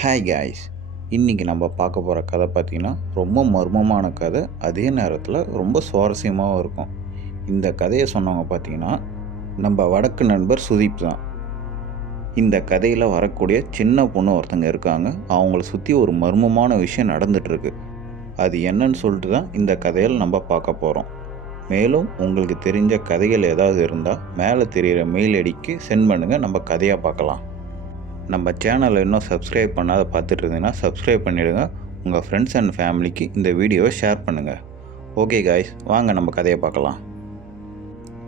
Hi guys இன்றைக்கி நம்ம பார்க்க போகிற கதை பார்த்திங்கன்னா ரொம்ப மர்மமான கதை. அதே நேரத்தில் ரொம்ப சுவாரஸ்யமாகவும் இருக்கும். இந்த கதையை சொன்னவங்க பார்த்திங்கன்னா நம்ம வடக்கு நண்பர் சுதீப் தான். இந்த கதையில் வரக்கூடிய சின்ன பொண்ணு ஒருத்தங்க இருக்காங்க. அவங்கள சுற்றி ஒரு மர்மமான விஷயம் நடந்துகிட்ருக்கு அது என்னன்னு சொல்லிட்டு தான் இந்த கதையில் நம்ம பார்க்க போகிறோம் மேலும் உங்களுக்கு தெரிஞ்ச கதைகள் ஏதாவது இருந்தால் மேலே தெரிகிற மெயில் ஐடிக்கு சென்ட் பண்ணுங்கள் நம்ம கதையாக பார்க்கலாம். நம்ம சேனலை இன்னும் சப்ஸ்கிரைப் பண்ணாத பார்த்துட்டு இருந்தீங்கன்னா சப்ஸ்கிரைப் பண்ணிவிடுங்க உங்கள் ஃப்ரெண்ட்ஸ் அண்ட் ஃபேமிலிக்கு இந்த வீடியோவை ஷேர் பண்ணுங்கள் ஓகே காய்ஸ் வாங்க நம்ம கதையை பார்க்கலாம்.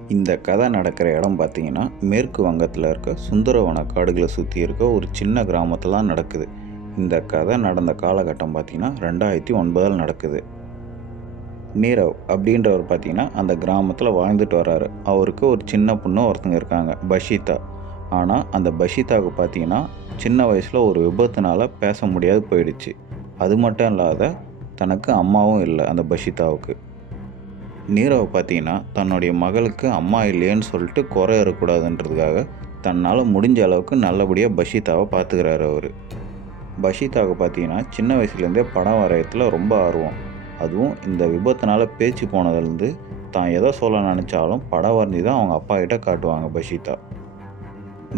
இந்த கதை நடக்கிற இடம் பார்த்தீங்கன்னா மேற்கு வங்கத்தில் இருக்க சுந்தரவன காடுகளை சுற்றி இருக்க ஒரு சின்ன கிராமத்தில் தான் நடக்குது. இந்த கதை நடந்த காலகட்டம் பார்த்தீங்கன்னா ரெண்டாயிரத்தி ஒன்பதில் நடக்குது. நீரவ் அப்படின்றவர் பார்த்தீங்கன்னா அந்த கிராமத்தில் வாழ்ந்துட்டு வராரு. அவருக்கு ஒரு சின்ன பொண்ணு ஒருத்தங்க இருக்காங்க. பஷிதா. ஆனால் அந்த பஷிதாவுக்கு பார்த்தீங்கன்னா சின்ன வயசில் ஒரு விபத்துனால் பேச முடியாது போயிடுச்சு. அது மட்டும் இல்லாத தனக்கு அம்மாவும் இல்லை அந்த பஷிதாவுக்கு. நீரவை பார்த்தீங்கன்னா தன்னுடைய மகளுக்கு அம்மா இல்லையேன்னு சொல்லிட்டு குறை இருக்கக்கூடாதுன்றதுக்காக தன்னால் முடிஞ்ச அளவுக்கு நல்லபடியாக பஷிதாவை பார்த்துக்கிறாரு அவர். பஷிதாவுக்கு பார்த்தீங்கன்னா சின்ன வயசுலேருந்தே படம் வரையத்தில் ரொம்ப ஆர்வம். அதுவும் இந்த விபத்தினால் பேச்சு போனதுலேருந்து தான் எதை சொல்ல நினச்சாலும் படம் வரைஞ்சி தான் அவங்க அப்பா கிட்ட காட்டுவாங்க பஷிதா.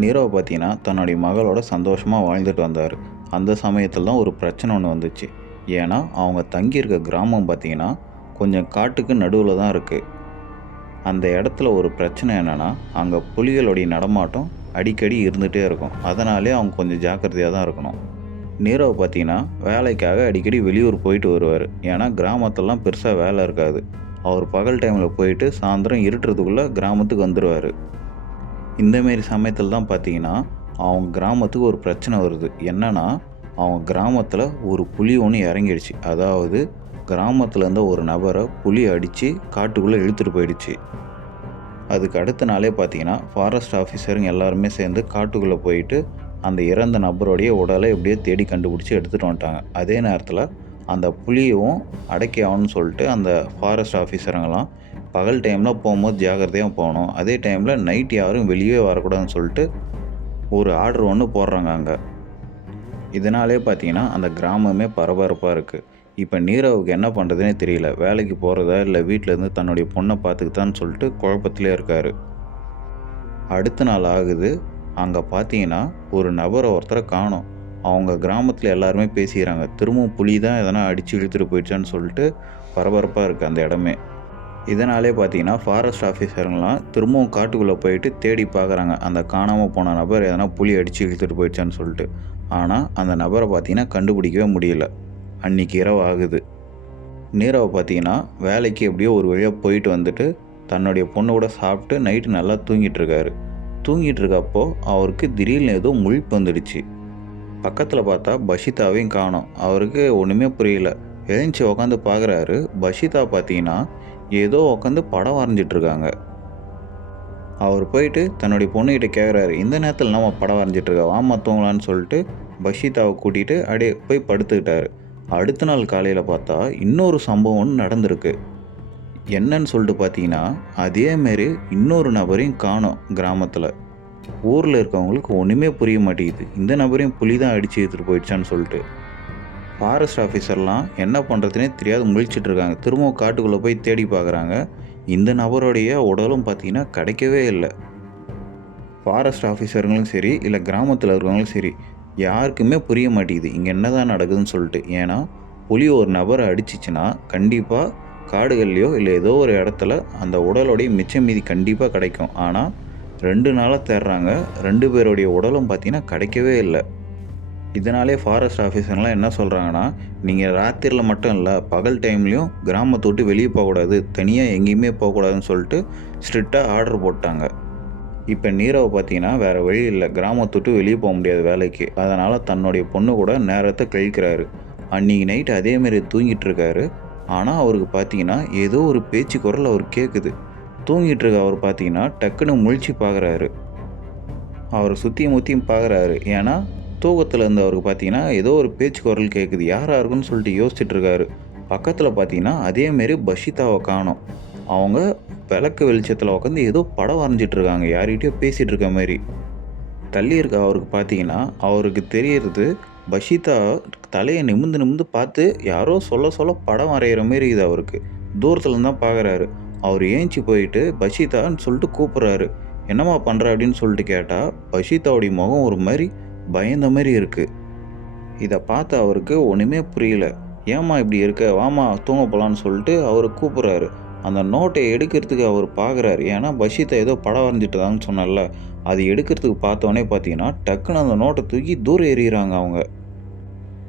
நீரவ் பார்த்தீங்கன்னா தன்னுடைய மகளோட சந்தோஷமாக வாழ்ந்துட்டு வந்தார். அந்த சமயத்தில் தான் ஒரு பிரச்சனை ஒன்று வந்துச்சு. ஏன்னா அவங்க தங்கியிருக்க கிராமம் பார்த்தீங்கன்னா கொஞ்சம் காட்டுக்கு நடுவில் தான் இருக்குது அந்த இடத்துல ஒரு பிரச்சனை என்னென்னா அங்கே புலிகளுடைய நடமாட்டம் அடிக்கடி இருந்துகிட்டே இருக்கும். அதனாலே அவங்க கொஞ்சம் ஜாக்கிரதையாக தான் இருக்கணும். நீரவ் பார்த்தீங்கன்னா வேலைக்காக அடிக்கடி வெளியூர் போயிட்டு வருவார். ஏன்னா கிராமத்திலலாம் பெருசாக வேலை இருக்காது. அவர் பகல் டைமில் போயிட்டு சாயந்தரம் இருட்டுறதுக்குள்ளே கிராமத்துக்கு வந்துடுவார் இந்தமாரி சமயத்தில் தான் பார்த்தீங்கன்னா அவங்க கிராமத்துக்கு ஒரு பிரச்சனை வருது. என்னென்னா அவங்க கிராமத்தில் ஒரு புலி ஒன்று இறங்கிடுச்சு. அதாவது கிராமத்தில் இருந்த ஒரு நபரை புலி அடித்து காட்டுக்குள்ளே இழுத்துட்டு போயிடுச்சு. அதுக்கு அடுத்த நாளே பார்த்தீங்கன்னா ஃபாரஸ்ட் ஆஃபீஸருங்க எல்லாருமே சேர்ந்து காட்டுக்குள்ளே போயிட்டு அந்த இறந்த நபருடைய உடலை எப்படியோ தேடி கண்டுபிடிச்சி எடுத்துகிட்டு வந்துட்டாங்க. அதே நேரத்தில் அந்த புலியும் அடக்கி ஆகணும்னு சொல்லிட்டு அந்த ஃபாரஸ்ட் ஆஃபீஸருங்கெல்லாம் பகல் டைமில் போகும்போது ஜாகிரதையாக போகணும். அதே டைமில் நைட் யாரும் வெளியே வரக்கூடாதுன்னு சொல்லிட்டு ஒரு ஆர்டர் ஒன்று போடுறாங்க அங்கே. இதனாலே பார்த்தீங்கன்னா அந்த கிராமமே பரபரப்பாக இருக்குது இப்போ நீரவுக்கு என்ன பண்ணுறதுனே தெரியல. வேலைக்கு போகிறதா இல்லை வீட்டிலேருந்து தன்னுடைய பொண்ணை பார்த்துக்கிட்டான்னு சொல்லிட்டு குழப்பத்திலே இருக்கார். அடுத்த நாள் ஆகுது. அங்கே பார்த்தீங்கன்னா ஒரு நபரை ஒருத்தரை காணும். அவங்க கிராமத்தில் எல்லாருமே பேசிக்கிறாங்க. திரும்பவும் புலி தான் எதனா அடித்து இழுத்துட்டு போயிடுச்சான்னு சொல்லிட்டு பரபரப்பாக இருக்குது அந்த இடமே. இதனாலே பார்த்தீங்கன்னா ஃபாரஸ்ட் ஆஃபீஸருங்களாம் திரும்பவும் காட்டுக்குள்ளே போயிட்டு தேடி பார்க்குறாங்க அந்த காணாமல் போன நபர் எதனா புலி அடித்து இழுத்துட்டு போயிடுச்சான்னு சொல்லிட்டு. ஆனால் அந்த நபரை பார்த்தீங்கன்னா கண்டுபிடிக்கவே முடியல. அன்றைக்கி இரவு ஆகுது. நீரவை பார்த்தீங்கன்னா வேலைக்கு எப்படியோ ஒரு வழியாக போயிட்டு வந்துட்டு தன்னுடைய பொண்ணு கூட சாப்பிட்டு நைட்டு நல்லா தூங்கிட்டு இருக்காரு. தூங்கிட்டு இருக்கப்போ அவருக்கு திடீர்னு ஏதோ முழிப்பு வந்துடுச்சு. பக்கத்தில் பார்த்தா பஷிதாவையும் காணோம். அவருக்கு ஒன்றுமே புரியல. எழுந்துச்சி உக்காந்து பார்க்குறாரு பஷிதா பார்த்தீங்கன்னா ஏதோ உட்காந்து படம் வரைஞ்சிட்ருக்காங்க அவர் போயிட்டு தன்னுடைய பொண்ணுக்கிட்ட கேட்குறாரு இந்த நேரத்தில் நம்ம படம் வரைஞ்சிட்டு இருக்கா? வா மற்றவங்களான்னு சொல்லிட்டு பஷிதாவை கூட்டிகிட்டு அப்படியே போய் படுத்துக்கிட்டாரு. அடுத்த நாள் காலையில் பார்த்தா இன்னொரு சம்பவம் நடந்திருக்கு. என்னன்னு சொல்லிட்டு பார்த்தீங்கன்னா அதேமாரி இன்னொரு நபரையும் காணோம் கிராமத்தில். ஊரில் இருக்கவங்களுக்கு ஒன்றுமே புரிய மாட்டேங்குது. இந்த நபரையும் புலி தான் அடித்து எடுத்துகிட்டு போயிடுச்சான்னு சொல்லிட்டு. ஃபாரஸ்ட் ஆஃபீஸர்லாம் என்ன பண்ணுறதுனே தெரியாது முழிச்சிட்டு இருக்காங்க. திரும்பவும் காட்டுக்குள்ளே போய் தேடி பார்க்குறாங்க இந்த நபருடைய உடலும் பார்த்தீங்கன்னா கிடைக்கவே இல்லை. ஃபாரஸ்ட் ஆஃபீஸருங்களும் சரி இல்லை கிராமத்தில் இருக்கிறவங்களும் சரி யாருக்குமே புரிய மாட்டேங்குது. இங்கே என்ன தான் நடக்குதுன்னு சொல்லிட்டு. ஏன்னா புலி ஒரு நபரை அடிச்சிச்சுன்னா கண்டிப்பாக காடுகள்லையோ இல்லை ஏதோ ஒரு இடத்துல அந்த உடலுடைய மிச்சம் மீதி கண்டிப்பாக கிடைக்கும். ஆனால் ரெண்டு நாளாக தேடுறாங்க. ரெண்டு பேருடைய உடலும் பார்த்தீங்கன்னா கிடைக்கவே இல்லை. இதனாலே ஃபாரஸ்ட் ஆஃபீஸர்லாம் என்ன சொல்கிறாங்கன்னா நீங்கள் ராத்திரியில் மட்டும் இல்லை பகல் டைம்லேயும் கிராமத்தை விட்டு வெளியே போகக்கூடாது தனியாக எங்கேயுமே போகக்கூடாதுன்னு சொல்லிட்டு ஸ்ட்ரிக்டாக ஆர்டர் போட்டாங்க. இப்போ நீரவை பார்த்தீங்கன்னா வேறு வழி இல்லை. கிராமத்தை விட்டு வெளியே போக முடியாது வேலைக்கு. அதனால் தன்னுடைய பொண்ணு கூட நேரத்தை கழிக்கிறாரு. அன்றைக்கி நைட்டு அதேமாரி தூங்கிட்டு இருக்காரு. ஆனால் அவருக்கு பார்த்தீங்கன்னா ஏதோ ஒரு பேச்சு குரல் அவர் கேட்குது தூங்கிட்டு இருக்க அவர் பார்த்தீங்கன்னா டக்குன்னு முழிச்சு பார்க்குறாரு. அவரை சுற்றியும் முற்றியும் பார்க்குறாரு. ஏன்னா தூக்கத்தில் இருந்து அவருக்கு பார்த்தீங்கன்னா ஏதோ ஒரு பேச்சு குரல் கேட்குது. யாராக இருக்குன்னு சொல்லிட்டு யோசிச்சுட்டு இருக்காரு பக்கத்தில் பார்த்தீங்கன்னா அதேமாரி பஷிதாவை காணோம். அவங்க விளக்கு வெளிச்சத்தில் உட்காந்து ஏதோ படம் வரைஞ்சிட்டு இருக்காங்க யார்கிட்டயோ பேசிகிட்டு இருக்க மாதிரி தள்ளி இருக்க அவருக்கு பார்த்தீங்கன்னா அவருக்கு தெரியறது பஷிதா தலையை நிமிந்து நிமிந்து பார்த்து யாரோ சொல்ல சொல்ல படம் வரைகிற மாரி இது அவருக்கு. தூரத்தில் தான் பார்க்குறாரு. அவர் ஏஞ்சி போயிட்டு பஷிதான்னு சொல்லிட்டு கூப்பிட்றாரு. என்னம்மா பண்ணுற அப்படின்னு சொல்லிட்டு கேட்டால் பஷிதாவுடைய முகம் ஒரு மாதிரி பயந்த மாதிரி இருக்குது இதை பார்த்து அவருக்கு ஒன்றுமே புரியல. ஏம்மா இப்படி இருக்க? வாமா தூங்க போகலான்னு சொல்லிட்டு அவர் கூப்பிட்றாரு. அந்த நோட்டை எடுக்கிறதுக்கு அவர் பார்க்குறாரு ஏன்னா பஷிதா ஏதோ படம் வரைஞ்சிட்டுதான்னு சொன்னல அது எடுக்கிறதுக்கு பார்த்தோன்னே பார்த்தீங்கன்னா டக்குன்னு அந்த நோட்டை தூக்கி தூரம் எறிகிறாங்க அவங்க.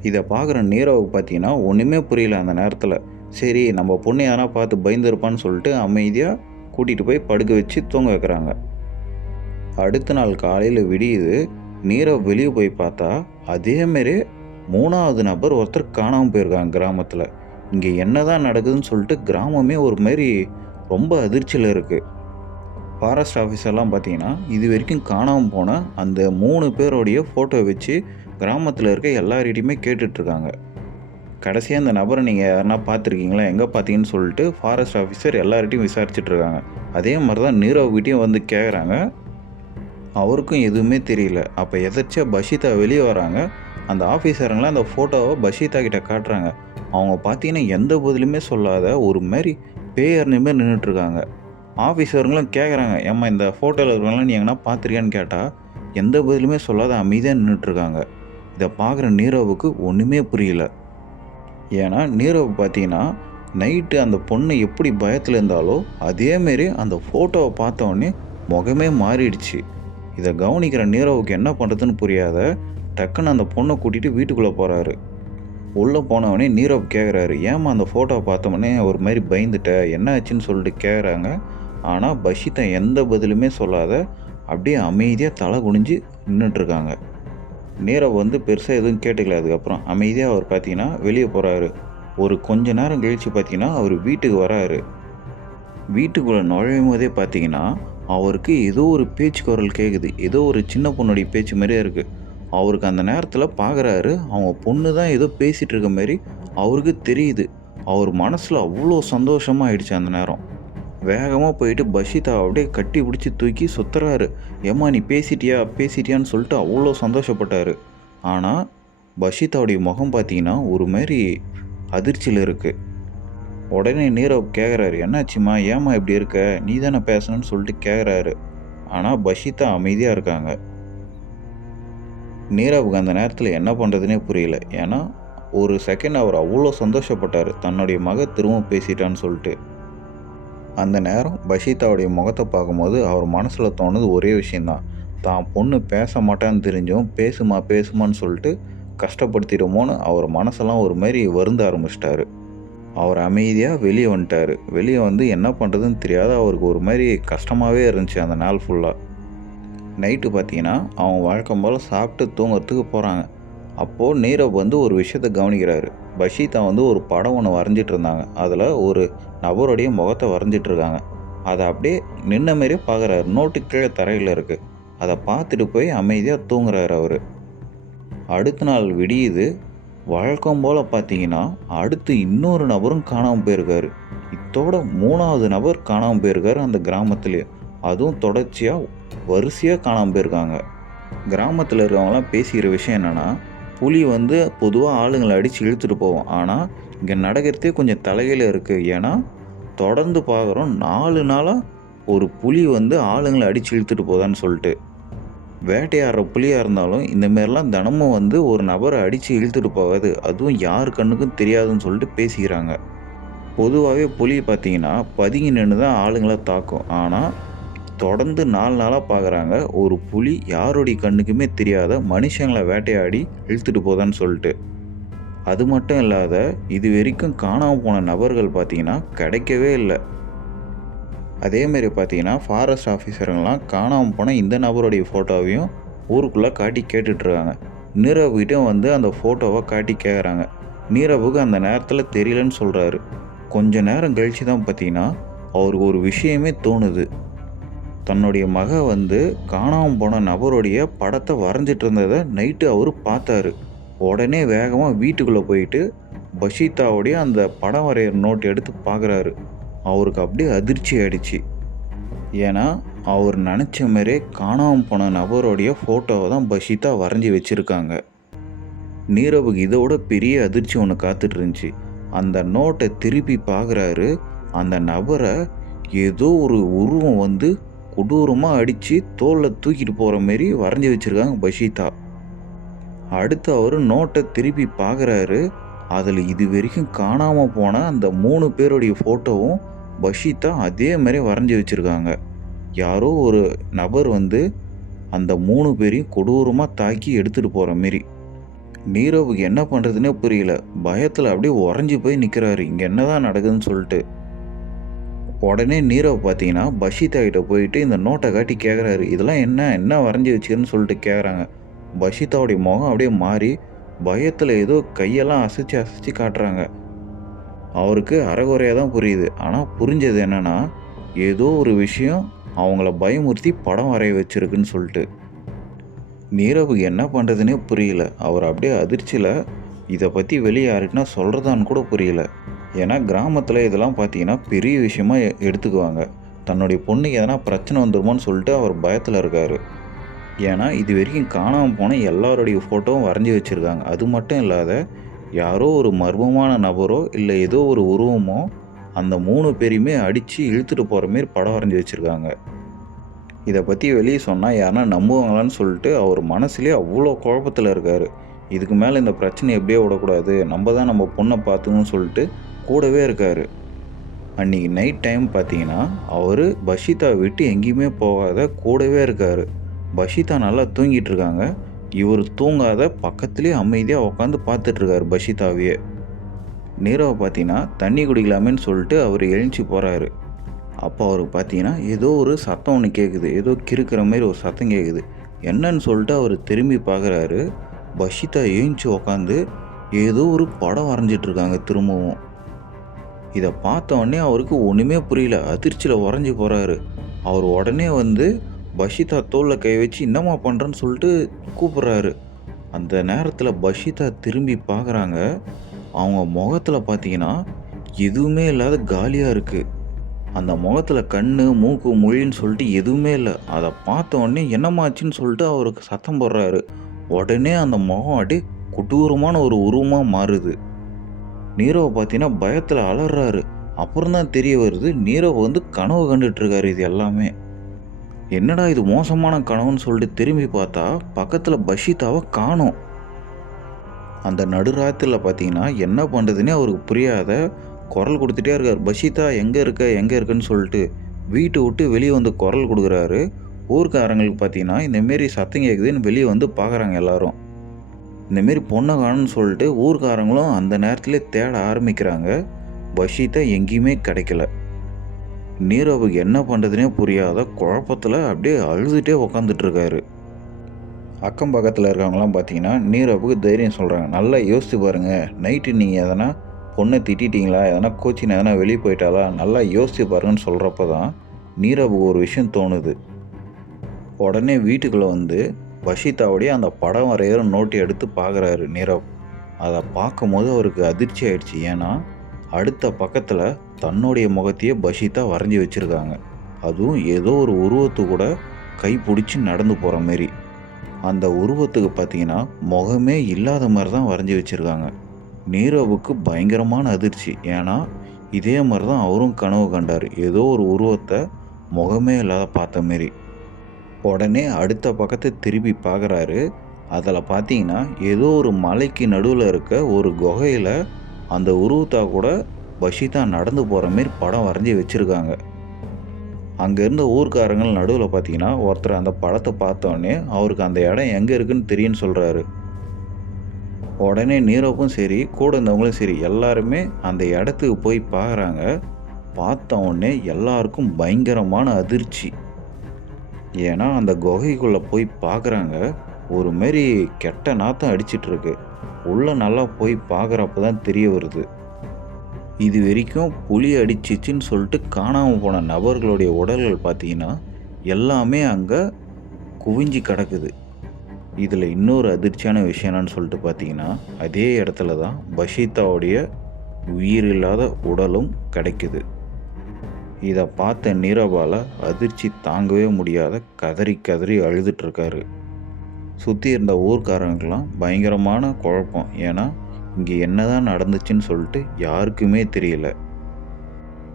இதை பார்க்குற நீரவுக்கு பார்த்தீங்கன்னா ஒன்றுமே புரியல அந்த நேரத்தில். சரி நம்ம பொண்ணு யாரா பார்த்து பயந்துருப்பான்னு சொல்லிட்டு அமைதியாக கூட்டிகிட்டு போய் படுக்க வச்சு தூங்க வைக்கிறாங்க. அடுத்த நாள் காலையில் விடியுது. நீரவ் வெளியே போய் பார்த்தா அதேமாரி மூணாவது நபர் ஒருத்தர் காணாமல் போயிருக்காங்க கிராமத்தில். இங்கே என்னதான் நடக்குதுன்னு சொல்லிட்டு கிராமமே ஒரு மாரி ரொம்ப அதிர்ச்சியில் இருக்குது ஃபாரஸ்ட் ஆஃபீஸர்லாம் பார்த்தீங்கன்னா இது வரைக்கும் காணாமல் போன அந்த மூணு பேரோடைய ஃபோட்டோ வச்சு கிராமத்தில் இருக்க எல்லார்கிட்டையுமே கேட்டுட்ருக்காங்க கடைசியாக அந்த நபரை நீங்கள் யாருனா பார்த்துருக்கீங்களா? எங்கே பார்த்தீங்கன்னு சொல்லிட்டு ஃபாரஸ்ட் ஆஃபீஸர் எல்லார்கிட்டையும் விசாரிச்சுட்டு இருக்காங்க அதே மாதிரி தான் நீரவ்கிட்டையும் வந்து கேட்குறாங்க அவருக்கும் எதுவுமே தெரியல. அப்போ எதர்ச்சியாக பஷிதா வெளியே வராங்க. அந்த ஆஃபீஸருங்களாம் அந்த ஃபோட்டோவை பஷிதா கிட்ட காட்டுறாங்க. அவங்க பார்த்தீங்கன்னா எந்த பதிலுமே சொல்லாத ஒரு மாதிரி பேயர்னு மாரி நின்றுட்டுருக்காங்க ஆஃபீஸருங்களும் கேட்குறாங்க ஏம்மா இந்த ஃபோட்டோவில் இருக்கிறவங்களாம் நீ எங்கன்னா பார்த்துருக்கியான்னு கேட்டால் எந்த பதிலுமே சொல்லாத அமைதியாக நின்றுட்டுருக்காங்க இதை பார்க்குற நீரவுக்கு ஒன்றுமே புரியல. ஏன்னா நீரவ் பார்த்தீங்கன்னா நைட்டு அந்த பொண்ணு எப்படி பயத்தில் இருந்தாலோ அதேமாரி அந்த ஃபோட்டோவை பார்த்த முகமே மாறிடுச்சு. இதை கவனிக்கிற நீரவுக்கு என்ன பண்ணுறதுன்னு புரியாத டக்குன்னு அந்த பொண்ணை கூட்டிகிட்டு வீட்டுக்குள்ளே போகிறாரு உள்ளே போனவொடனே நீரவ் கேட்குறாரு ஏம்மா அந்த ஃபோட்டோவை பார்த்தோன்னே ஒரு மாதிரி பயந்துட்ட? என்ன ஆச்சுன்னு சொல்லிட்டு கேட்குறாங்க ஆனால் பஷித்தன் எந்த பதிலுமே சொல்லாத அப்படியே அமைதியாக தலை குனிஞ்சு நின்றுட்டுருக்காங்க நீரவ் வந்து பெருசாக எதுவும் கேட்டுக்கல. அதுக்கப்புறம் அமைதியாக அவர் பார்த்தீங்கன்னா வெளியே போகிறாரு ஒரு கொஞ்ச நேரம் கழித்து பார்த்தீங்கன்னா அவர் வீட்டுக்கு வராரு. வீட்டுக்குள்ளே நுழையும் போதே பார்த்தீங்கன்னா அவருக்கு ஏதோ ஒரு பேச்சு குரல் கேட்குது ஏதோ ஒரு சின்ன பொண்ணுடைய பேச்சு மாதிரியே இருக்குது அவருக்கு அந்த நேரத்தில் பார்க்குறாரு அவங்க பொண்ணு தான் ஏதோ பேசிகிட்டு இருக்க மாதிரி அவருக்கு தெரியுது. அவர் மனசில் அவ்வளோ சந்தோஷமாக ஆயிடுச்சு அந்த நேரம். வேகமாக போயிட்டு பஷிதா அப்படியே கட்டி பிடிச்சி தூக்கி சுத்துறாரு. ஏம்மா நீ பேசிட்டியா? பேசிட்டியான்னு சொல்லிட்டு அவ்வளோ சந்தோஷப்பட்டார். ஆனால் பஷிதாவுடைய முகம் பார்த்தீங்கன்னா ஒரு மாதிரி அதிர்ச்சியில் இருக்குது உடனே நீரவ் கேட்குறாரு என்னாச்சும்மா? ஏம்மா இப்படி இருக்க? நீ தானே பேசணும்னு சொல்லிட்டு கேட்குறாரு ஆனால் பஷிதா அமைதியாக இருக்காங்க. நீரவுக்கு அந்த நேரத்தில் என்ன பண்ணுறதுனே புரியல. ஏன்னா ஒரு செகண்ட் அவர் அவ்வளோ சந்தோஷப்பட்டார். தன்னுடைய மக திரும்ப பேசிட்டான்னு சொல்லிட்டு. அந்த நேரம் பஷிதாவுடைய முகத்தை பார்க்கும்போது அவர் மனசில் தோணுது ஒரே விஷயந்தான். தான் பொண்ணு பேச மாட்டான்னு தெரிஞ்சும் பேசுமா பேசுமான்னு சொல்லிட்டு கஷ்டப்படுத்திடுமோன்னு அவர் மனசெல்லாம் ஒரு மாதிரி வருந்த ஆரம்பிச்சிட்டாரு. அவர் அமைதியாக வெளியே வந்துட்டார். வெளியே வந்து என்ன பண்ணுறதுன்னு தெரியாத அவருக்கு ஒரு மாதிரி கஷ்டமாகவே இருந்துச்சு அந்த நாள் ஃபுல்லாக நைட்டு பார்த்தீங்கன்னா அவங்க வழக்கம் போல் சாப்பிட்டு தூங்குறதுக்கு போகிறாங்க அப்போது நீரவ் வந்து ஒரு விஷயத்தை கவனிக்கிறாரு. பஷீதா வந்து ஒரு படம் ஒன்று வரைஞ்சிட்டு இருந்தாங்க அதில் ஒரு நபருடைய முகத்தை வரைஞ்சிட்ருக்காங்க அதை அப்படியே நின்ன மாரியே பார்க்குறாரு நோட்டு கீழே தரையில் இருக்குது அதை பார்த்துட்டு போய் அமைதியாக தூங்குறாரு அவர். அடுத்த நாள் விடியுது. வழக்கம் போல் பார்த்தீங்கன்னா அடுத்து இன்னொரு நபரும் காணாமல் போயிருக்காரு. இதோட மூணாவது நபர் காணாமல் போயிருக்காரு அந்த கிராமத்துலேயே அதுவும் தொடர்ச்சியாக வரிசையாக காணாமல் போயிருக்காங்க. கிராமத்தில் இருக்கவங்களாம் பேசிக்கிற விஷயம் என்னென்னா புலி வந்து பொதுவாக ஆளுங்களை அடித்து இழுத்துட்டு போவோம். ஆனால் இங்கே நடக்கிறதே கொஞ்சம் தலைகையில் இருக்குது ஏன்னா தொடர்ந்து பார்க்குறோம் நாலு நாளாக ஒரு புலி வந்து ஆளுங்களை அடித்து இழுத்துட்டு போதான்னு சொல்லிட்டு. வேட்டையாடுற புலியாக இருந்தாலும் இந்தமாரிலாம் தினமும் வந்து ஒரு நபரை அடித்து இழுத்துட்டு போகாது. அதுவும் யார் கண்ணுக்கும் தெரியாதுன்னு சொல்லிட்டு பேசிக்கிறாங்க. பொதுவாகவே புலி பார்த்தீங்கன்னா பதுங்கி நின்று தான் ஆளுங்களை தாக்கும். ஆனால் தொடர்ந்து நாலு நாளாக பார்க்குறாங்க ஒரு புலி யாருடைய கண்ணுக்குமே தெரியாத மனுஷங்களை வேட்டையாடி இழுத்துட்டு போதான்னு சொல்லிட்டு. அது மட்டும் இல்லாத இது வரைக்கும் காணாமல் போன நபர்கள் பார்த்தீங்கன்னா கிடைக்கவே இல்லை. அதேமாரி பார்த்தீங்கன்னா ஃபாரஸ்ட் ஆஃபீஸருங்கெல்லாம் காணாமல் போன இந்த நபருடைய ஃபோட்டோவையும் ஊருக்குள்ளே காட்டி கேட்டுட்ருக்காங்க நீரவுகிட்டையும் வந்து அந்த ஃபோட்டோவை காட்டி கேட்குறாங்க நீரவுக்கு அந்த நேரத்தில் தெரியலன்னு சொல்கிறாரு கொஞ்ச நேரம் கழித்து தான் பார்த்தீங்கன்னா அவருக்கு ஒரு விஷயமே தோணுது. தன்னுடைய மக வந்து காணாமல் போன நபருடைய படத்தை வரைஞ்சிட்டு இருந்ததை நைட்டு அவர் பார்த்தாரு. உடனே வேகமாக வீட்டுக்குள்ளே போயிட்டு பஷீத்தாவுடைய அந்த படம் வரைகிற நோட் எடுத்து பார்க்குறாரு. அவருக்கு அப்படியே அதிர்ச்சி ஆயிடுச்சு. ஏன்னா அவர் நினச்ச மாரியே காணாமல் போன நபருடைய ஃபோட்டோவை தான் பஷிதா வரைஞ்சி வச்சுருக்காங்க. நீரவுக்கு இதோட பெரிய அதிர்ச்சி ஒன்று காத்துட்டு இருந்துச்சு. அந்த நோட்டை திருப்பி பார்க்குறாரு. அந்த நபரை ஏதோ ஒரு உருவம் வந்து கொடூரமாக அடித்து தோலை தூக்கிட்டு போகிற மாரி வரைஞ்சி வச்சுருக்காங்க பஷீதா. அடுத்து அவர் நோட்டை திருப்பி பார்க்குறாரு அதில் இது வரைக்கும் காணாமல் போன அந்த மூணு பேருடைய ஃபோட்டோவும் பஷீதா அதே மாதிரி வரைஞ்சி வச்சுருக்காங்க. யாரோ ஒரு நபர் வந்து அந்த மூணு பேரையும் கொடூரமாக தாக்கி எடுத்துகிட்டு போகிற மாரி. நீரவுக்கு என்ன பண்ணுறதுனே புரியல. பயத்தில் அப்படியே உறைஞ்சி போய் நிற்கிறாரு இங்கே என்னதான் நடக்குதுன்னு சொல்லிட்டு. உடனே நீரவ் பார்த்தீங்கன்னா பஷிதாகிட்ட போயிட்டு இந்த நோட்டை காட்டி கேட்குறாரு இதெல்லாம் என்ன? என்ன வரைஞ்சி வச்சுக்கன்னு சொல்லிட்டு கேட்குறாங்க பஷீதாவுடைய முகம் அப்படியே மாறி பயத்தில் ஏதோ கையெல்லாம் அசைச்சு அசைச்சு காட்டுறாங்க. அவருக்கு அறகுறையாக தான் புரியுது. ஆனால் புரிஞ்சது என்னென்னா ஏதோ ஒரு விஷயம் அவங்கள பயமுறுத்தி படம் வரைய வச்சுருக்குன்னு சொல்லிட்டு. நீரவுக்கு என்ன பண்ணுறதுனே புரியல. அவர் அப்படியே அதிர்ச்சியில் இதை பற்றி வெளியே யாருக்குன்னா சொல்கிறதான்னு கூட புரியல. ஏன்னா கிராமத்தில் இதெல்லாம் பார்த்தீங்கன்னா பெரிய விஷயமா எடுத்துக்குவாங்க. தன்னுடைய பொண்ணுக்கு எதனா பிரச்சனை வந்துருமோன்னு சொல்லிட்டு அவர் பயத்தில் இருக்கார். ஏன்னா இது வரைக்கும் காணாமல் போன எல்லாருடைய ஃபோட்டோவும் வரைஞ்சி வச்சுருக்காங்க. அது மட்டும் இல்லாத யாரோ ஒரு மர்மமான நபரோ இல்லை ஏதோ ஒரு உருவமோ அந்த மூணு பேரையுமே அடித்து இழுத்துட்டு போகிற மாரி படம் வரைஞ்சி வச்சுருக்காங்க. இதை பற்றி வெளியே சொன்னால் யாருன்னா நம்புவாங்களான்னு சொல்லிட்டு அவர் மனசுலேயே அவ்வளோ குழப்பத்தில் இருக்கார். இதுக்கு மேலே இந்த பிரச்சனை எப்படியே விடக்கூடாது. நம்ம தான் நம்ம பொண்ணை பார்த்துக்கணும்னு சொல்லிட்டு கூடவே இருக்கார். அன்றைக்கி நைட் டைம் பார்த்தீங்கன்னா அவர் பஷிதா விட்டு எங்கேயுமே போகாத கூடவே இருக்கார். பஷிதா நல்லா தூங்கிட்டு இருக்காங்க. இவர் தூங்காத பக்கத்துலேயே அமைதியாக உட்காந்து பார்த்துட்ருக்காரு பஷிதாவையே. நீரவை பார்த்தீங்கன்னா தண்ணி குடிக்கலாமேன்னு சொல்லிட்டு அவர் எழுந்துச்சி போகிறாரு அப்போ அவருக்கு பார்த்தீங்கன்னா ஏதோ ஒரு சத்தம் ஒன்று கேட்குது ஏதோ கிறுக்கிற மாதிரி ஒரு சத்தம் கேட்குது என்னன்னு சொல்லிட்டு அவர் திரும்பி பார்க்குறாரு பஷிதா எழுந்துச்சி உக்காந்து ஏதோ ஒரு படம் வரைஞ்சிட்ருக்காங்க திரும்பவும். இதை பார்த்த உடனே அவருக்கு ஒன்றுமே புரியல. அதிர்ச்சியில் உறைஞ்சி போகிறாரு அவர் உடனே வந்து பஷிதா தோளில் கை வச்சு என்னம்மா பண்ணுறேன்னு சொல்லிட்டு கூப்பிட்றாரு. அந்த நேரத்தில் பஷிதா திரும்பி பார்க்குறாங்க. அவங்க முகத்தில் பார்த்தீங்கன்னா எதுவுமே இல்லாத காலியாக இருக்குது அந்த முகத்தில் கண் மூக்கு மொழின்னு சொல்லிட்டு எதுவுமே இல்லை. அதை பார்த்த உடனே என்னமாச்சுன்னு சொல்லிட்டு அவருக்கு சத்தம் போடுறாரு. உடனே அந்த முகம் அப்படியே கொடூரமான ஒரு உருவமாக மாறுது. நீரவை பார்த்தீங்கன்னா பயத்தில் அலறாரு. அப்புறம் தான் தெரிய வருது நீரவ் வந்து கனவு கண்டுட்ருக்காரு இது எல்லாமே. என்னடா இது மோசமான கனவுன்னு சொல்லிட்டு திரும்பி பார்த்தா பக்கத்தில் பஷிதாவை காணும். அந்த நடுராத்திரில் பார்த்தீங்கன்னா என்ன பண்ணுறதுனே அவருக்கு புரியாத குரல் கொடுத்துட்டே இருக்கார். பஷிதா எங்கே இருக்க? எங்கே இருக்குன்னு சொல்லிட்டு. வீட்டை விட்டு வெளியே வந்து குரல் கொடுக்குறாரு. ஊர்க்காரங்களுக்கு பார்த்தீங்கன்னா இந்தமாரி சத்தம் கேட்குதுன்னு வெளியே வந்து பார்க்குறாங்க எல்லாரும். இந்தமாரி பொண்ணை காணும்னு சொல்லிட்டு ஊர்க்காரங்களும் அந்த நேரத்தில் தேட ஆரம்பிக்கிறாங்க. பஷீத்தை எங்கேயுமே கிடைக்கல. நீரவுக்கு என்ன பண்ணுறதுனே புரியாத குழப்பத்தில் அப்படியே அழுதுகிட்டே உக்காந்துட்ருக்காரு அக்கம் பக்கத்தில் இருக்கவங்களாம் பார்த்தீங்கன்னா நீரவுக்கு தைரியம் சொல்கிறாங்க நல்லா யோசித்து பாருங்கள் நைட்டு நீங்கள் எதனா பொண்ணை திட்டிட்டீங்களா? எதனா கோச்சின் எதனா வெளியே போயிட்டாலா நல்லா யோசித்து பாருங்கன்னு சொல்கிறப்ப தான் நீரவுக்கு ஒரு விஷயம் தோணுது. உடனே வீட்டுக்குள்ளே வந்து வஷிதாவுடைய அந்த படம் வரைகிற நோட்டை எடுத்து பார்க்குறாரு நீரவ். அதை பார்க்கும்போது அவருக்கு அதிர்ச்சி ஆயிடுச்சு. ஏன்னா அடுத்த பக்கத்தில் தன்னுடைய முகத்தையே பஷிதா வரைஞ்சி வச்சுருக்காங்க. அதுவும் ஏதோ ஒரு உருவத்து கூட கை பிடிச்சி நடந்து போகிற மாரி. அந்த உருவத்துக்கு பார்த்தீங்கன்னா முகமே இல்லாத மாதிரி தான் வரைஞ்சி வச்சுருக்காங்க. நீரவுக்கு பயங்கரமான அதிர்ச்சி. ஏன்னா இதே மாதிரி தான் அவரும் கனவு கண்டார். ஏதோ ஒரு உருவத்தை முகமே இல்லாத பார்த்த மாரி. உடனே அடுத்த பக்கத்தை திருப்பி பார்க்குறாரு அதில் பார்த்தீங்கன்னா ஏதோ ஒரு மலைக்கு நடுவில் இருக்க ஒரு குகையில் அந்த உருவத்தா கூட பஷிதா நடந்து போகிற மாரி படம் வரைஞ்சி வச்சுருக்காங்க. அங்கே இருந்த ஊர்க்காரங்கள் நடுவில் பார்த்தீங்கன்னா ஒருத்தர் அந்த படத்தை பார்த்தோன்னே அவருக்கு அந்த இடம் எங்கே இருக்குன்னு தெரியும்னு சொல்கிறாரு உடனே நீரவுக்கும் சரி கூட இருந்தவங்களும் சரி எல்லாருமே அந்த இடத்துக்கு போய் பார்க்குறாங்க பார்த்த உடனே எல்லாருக்கும் பயங்கரமான அதிர்ச்சி. ஏன்னா அந்த குகைக்குள்ளே போய் பார்க்குறாங்க ஒரு மாரி கெட்ட நாத்தம் அடிச்சிட்ருக்கு. உள்ளே நல்லா போய் பார்க்குறப்ப தான் தெரிய வருது. இது வரைக்கும் புலி அடிச்சிச்சின்னு சொல்லிட்டு காணாமல் போன நபர்களுடைய உடல்கள் பார்த்தீங்கன்னா எல்லாமே அங்கே குவிஞ்சி கிடக்குது. இதில் இன்னொரு அதிர்ச்சியான விஷயம் என்னன்னு சொல்லிட்டு பார்த்தீங்கன்னா அதே இடத்துல தான் பஷீத்தாவுடைய உயிர் இல்லாத உடலும் கிடைக்குது. இதை பார்த்த நீரபால் அதிர்ச்சி தாங்கவே முடியாத கதறி கதறி அழுதுட்ருக்காரு. சுற்றி இருந்த ஊர்க்காரங்களுக்கெல்லாம் பயங்கரமான குழப்பம். ஏன்னா இங்கே என்ன தான் நடந்துச்சுன்னு சொல்லிட்டு யாருக்குமே தெரியல.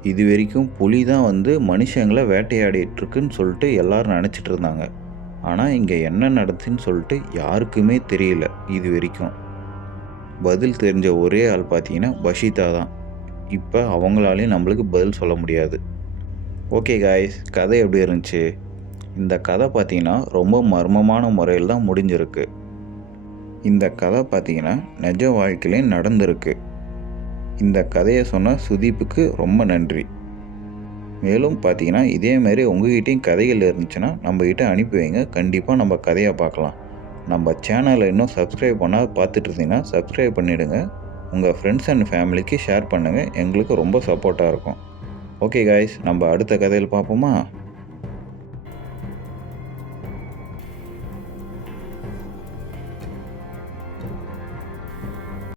இது வரைக்கும் புலி தான் வந்து மனுஷங்களை வேட்டையாடிட்டுருக்குன்னு சொல்லிட்டு எல்லாரும் நினச்சிட்டு இருந்தாங்க. ஆனால் இங்கே என்ன நடந்துச்சுன்னு சொல்லிட்டு யாருக்குமே தெரியல இது வரைக்கும். பதில் தெரிஞ்ச ஒரே ஆள் பார்த்தீங்கன்னா பஷிதா தான். இப்போ அவங்களாலையும் நம்மளுக்கு பதில் சொல்ல முடியாது. ஓகே காய்ஸ் கதை எப்படி இருந்துச்சு? இந்த கதை பார்த்தீங்கன்னா ரொம்ப மர்மமான முறையில் தான் முடிஞ்சிருக்கு. இந்த கதை பார்த்தீங்கன்னா நிஜ வாழ்க்கையிலையும் நடந்திருக்கு. இந்த கதையை சொன்ன சுதீப்புக்கு ரொம்ப நன்றி. மேலும் பார்த்தீங்கன்னா இதேமாரி மாதிரி கதைகள் இருந்துச்சுன்னா நம்மக்கிட்ட அனுப்பி வைங்க. கண்டிப்பாக நம்ம கதையை பார்க்கலாம். நம்ம சேனலை இன்னும் சப்ஸ்கிரைப் பண்ணால் பார்த்துட்டு இருந்தீங்கன்னா சப்ஸ்கிரைப் பண்ணிவிடுங்க உங்கள் ஃப்ரெண்ட்ஸ் அண்ட் ஃபேமிலிக்கு ஷேர் பண்ணுங்கள் எங்களுக்கு ரொம்ப சப்போர்ட்டாக இருக்கும். ஓகே காய்ஸ் நம்ம அடுத்த கதையில் பார்ப்போமா?